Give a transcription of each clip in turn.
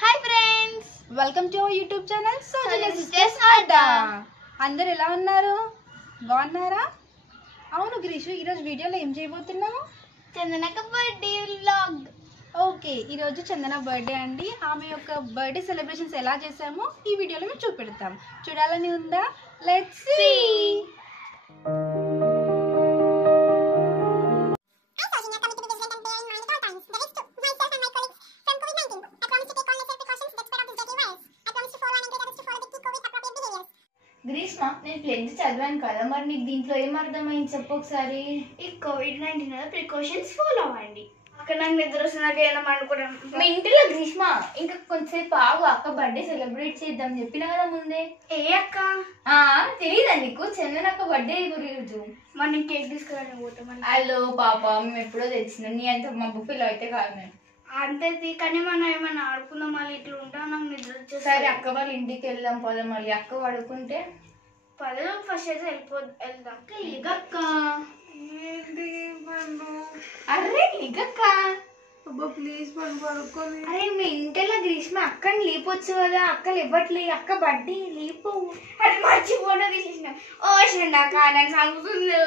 Hi friends, welcome to our YouTube channel Soujanya Sisters sisters Adda. అందరు ఎలా ఉన్నారు? బాగున్నారా? అవును గ్రీషు, ఈరోజు వీడియోలో ఏం చేయబోతున్నాము? చందనక బర్త్డే వ్లాగ్. ఓకే, ఈరోజు చందన బర్త్డే అండి. ఆమె యొక్క బర్త్డే సెలబ్రేషన్స్ ఎలా చేసామో ఈ వీడియోలో మేము చూపెడతాం. చూడాలని ఉందా? Let's see. గ్రీష్మ, నేను 10th చదివాను కదా, మరి నీకు దీంట్లో ఏం అర్థమైంది చెప్పు ఒకసారి. ఈ COVID-19 ప్రికాషన్స్ ఫాలో అవ్వండి. అక్కడ నాకు నిద్ర వస్తున్నట్టు ఏమైనా అనుకోవడం. మీ ఇంటిలో గ్రీష్మ, ఇంకా కొంతసేపు ఆగు, అక్క బర్త్డే సెలబ్రేట్ చేద్దాం చెప్పిన కదా ముందే. ఏ అక్క? తెలీదా నీకు? చందన అక్క బర్త్డే రోజు మనం కేక్ తీసుకురాని పోతాం. హలో పాప, మేము ఎప్పుడో తెచ్చినాం. నీ అంత మా బుఫీలో అయితే కాదు మేము. అంతే, కానీ మనం ఏమైనా ఆడుకుందాం. మళ్ళీ ఇట్లా ఉంటా, నాకు నిద్ర వచ్చేసి. సరే అక్క వాళ్ళ ఇంటికి వెళ్దాం పోదాం. మళ్ళీ అక్క పడుకుంటే పదో ఫస్ట్ అయితే వెళ్దాం. లిగక్క, అరే లిగక్క, ప్లీజ్ పడుకోని. అరే మీ ఇంటిలో గ్రీష్మ అక్కని లేపొచ్చు కదా, అక్కలు ఇవ్వట్లే. అక్క బర్త్డే లేపు. అది మర్చిపోయినా తీసేసిన. ఓ షండాక నన్ను చదువుతుంది.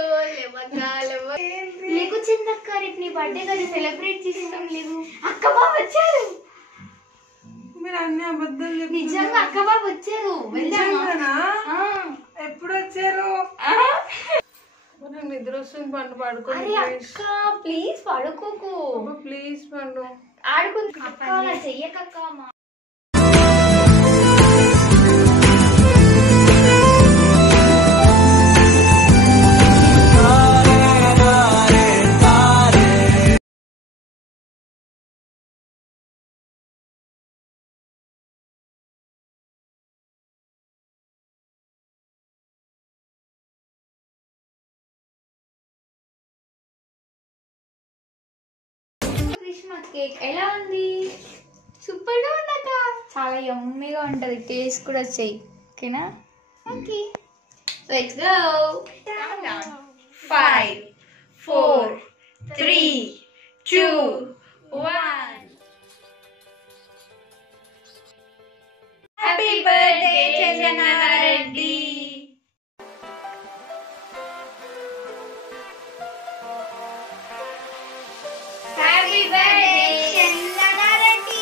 లేకు చిందక్క, రేపు నీ బర్త్డే కదా, సెలబ్రేట్ చేస్తాం. లేవు అక్క బాబు వచ్చారు. మీరు అన్ని అబద్ధాలు నిజంగా అక్క బాబు వచ్చారు. వెళ్దామా? ఎప్పుడు వచ్చారు? నిద్ర వస్తుంది, పడుకో. అరే అక్క ప్లీజ్ పడుకోకు. ప్లీజ్ పండు. ఆడుకుంది అక్క, అలా చెయ్యకక్క. కేక్ ఎలా ఉంది? సూపర్ గా ఉందక్క. చాలా యమ్మీగా ఉంటది. టేస్ట్ కూడా చెయ్యి, ఓకేనా? Okay, let's go. 5 4 3 2 1. Happy birthday Chandana Reddy. Happy birthday Chandana Reddy.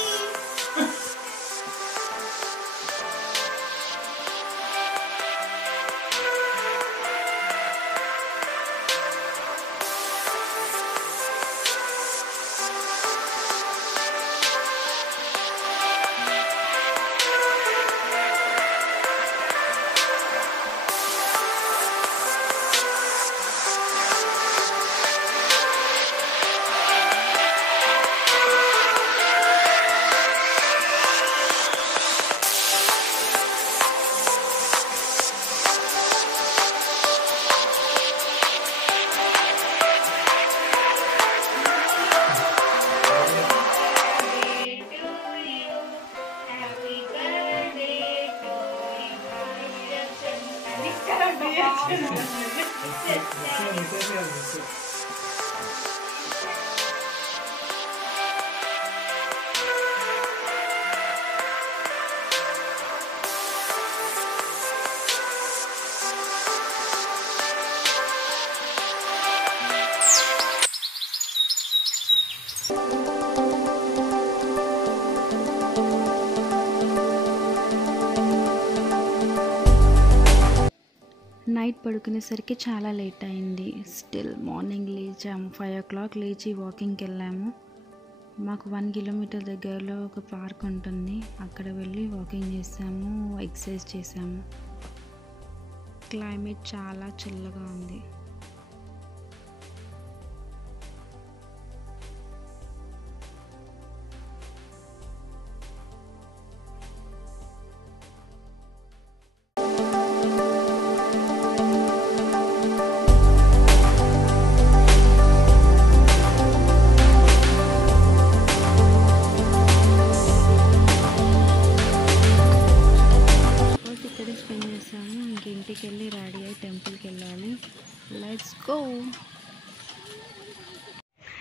Night పడుకునేసరికి చాలా లేట్ అయింది. Still morning లేచాము. 5 o'clock లేచి వాకింగ్కి వెళ్ళాము. మాకు 1 kilometer దగ్గరలో ఒక పార్క్ ఉంటుంది, అక్కడ వెళ్ళి వాకింగ్ చేసాము, ఎక్సర్సైజ్ చేసాము. క్లైమేట్ చాలా చల్లగా ఉంది.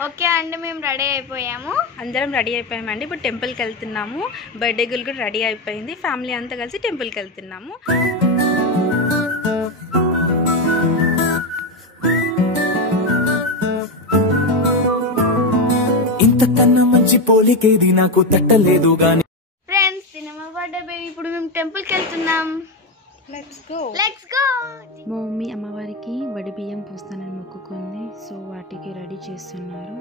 ఓకే అండి, మేము రెడీ అయిపోయాము. అందరం రెడీ అయిపోయామండి. ఇప్పుడు టెంపుల్కి వెళ్తున్నాము. బర్త్డే గర్ల్ కూడా రెడీ అయిపోయింది. ఫ్యామిలీ అంతా కలిసి టెంపుల్కి వెళ్తున్నాము. ఇంతకన్నా మంచి పోలికేది నాకు తట్టలేదు గాని. ఫ్రెండ్స్, సినిమా బర్త్డే బేబీ, ఇప్పుడు మేము టెంపుల్కి వెళ్తున్నాం. Let's go. మా మమ్మీ అమ్మవారికి వడి బియ్యం పోస్తానని మొక్కుకుంది. సో వాటికి రెడీ చేస్తున్నారు.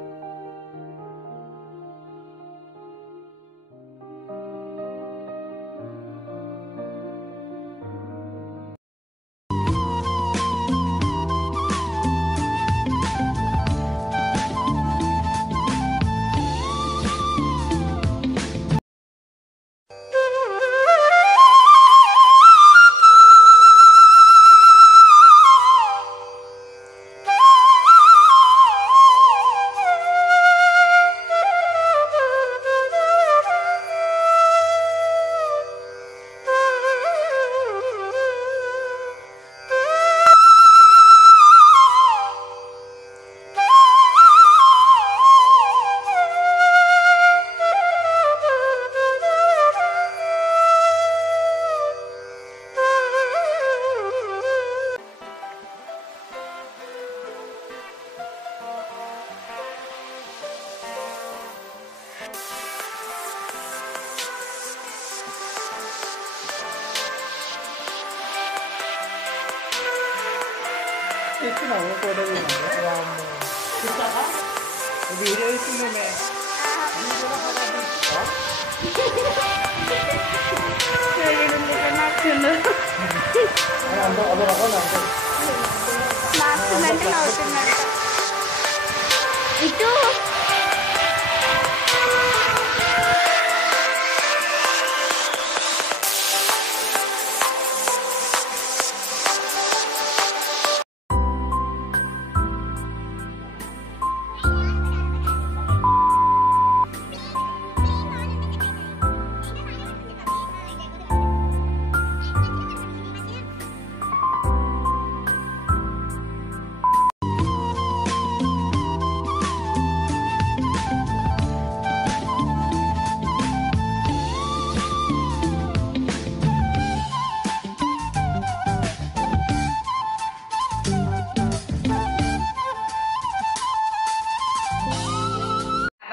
ఇటు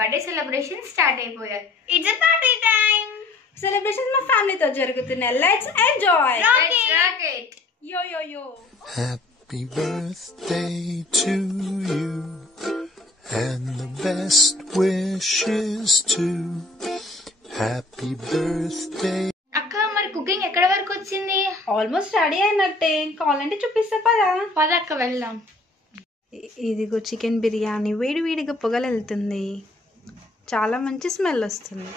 బర్త్డే సెలబ్రేషన్ స్టార్ట్ అయిపోయాయి. It's party time. సెలబ్రేషన్స్ మా ఫ్యామిలీతో జరుగుతున్నాయి. Let's enjoy. రాకెట్. యో యో యో. Happy birthday to you and the best wishes too. Happy birthday. అక్క, మరి కుకింగ్ ఎక్కడ వరకు వచ్చింది? ఆల్మోస్ట్ రెడీ అయినట్టే. కావాలంటే చూపిస్తా పదా. పదక్క వెళ్దాం. ఇదిగో చికెన్ బిర్యానీ వేడి వేడిగా పొగలు వెళ్తుంది. చాలా మంచి స్మెల్ వస్తుంది.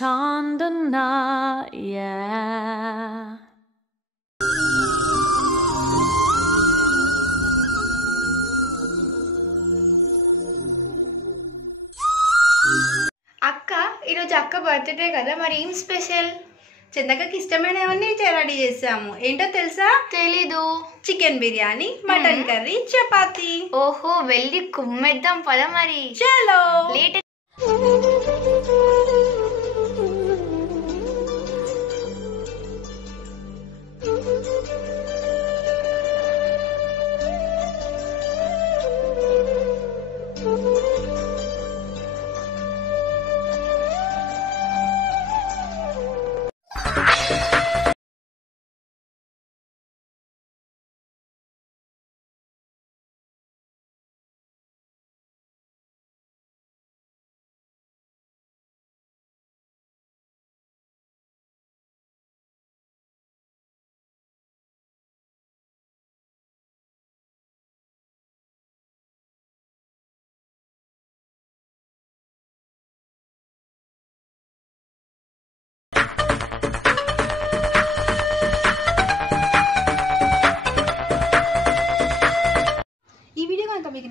Chandana, yeah. అక్క, ఈరోజు అక్క బర్త్డే కదా, మరి ఏం స్పెషల్? చందకకి ఇష్టమైనవన్నీ రెడీ చేసాము. ఏంటో తెలుసా? తెలీదు. Chicken biryani, mutton curry, chapati. ఓహో, వెళ్ళి కుమ్మేద్దాం పద మరి. చలో. లేట్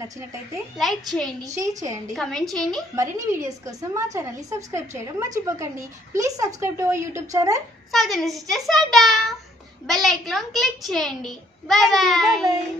నచ్చినట్టయితే లైక్ చేయండి, షేర్ చేయండి, కమెంట్ చేయండి. మరిన్ని వీడియోస్ కోసం మా ఛానల్ని సబ్స్క్రైబ్ చేయడం మర్చిపోకండి. Please subscribe to our YouTube channel Soujanya sisters Adda. Bell icon click చేయండి. Bye bye.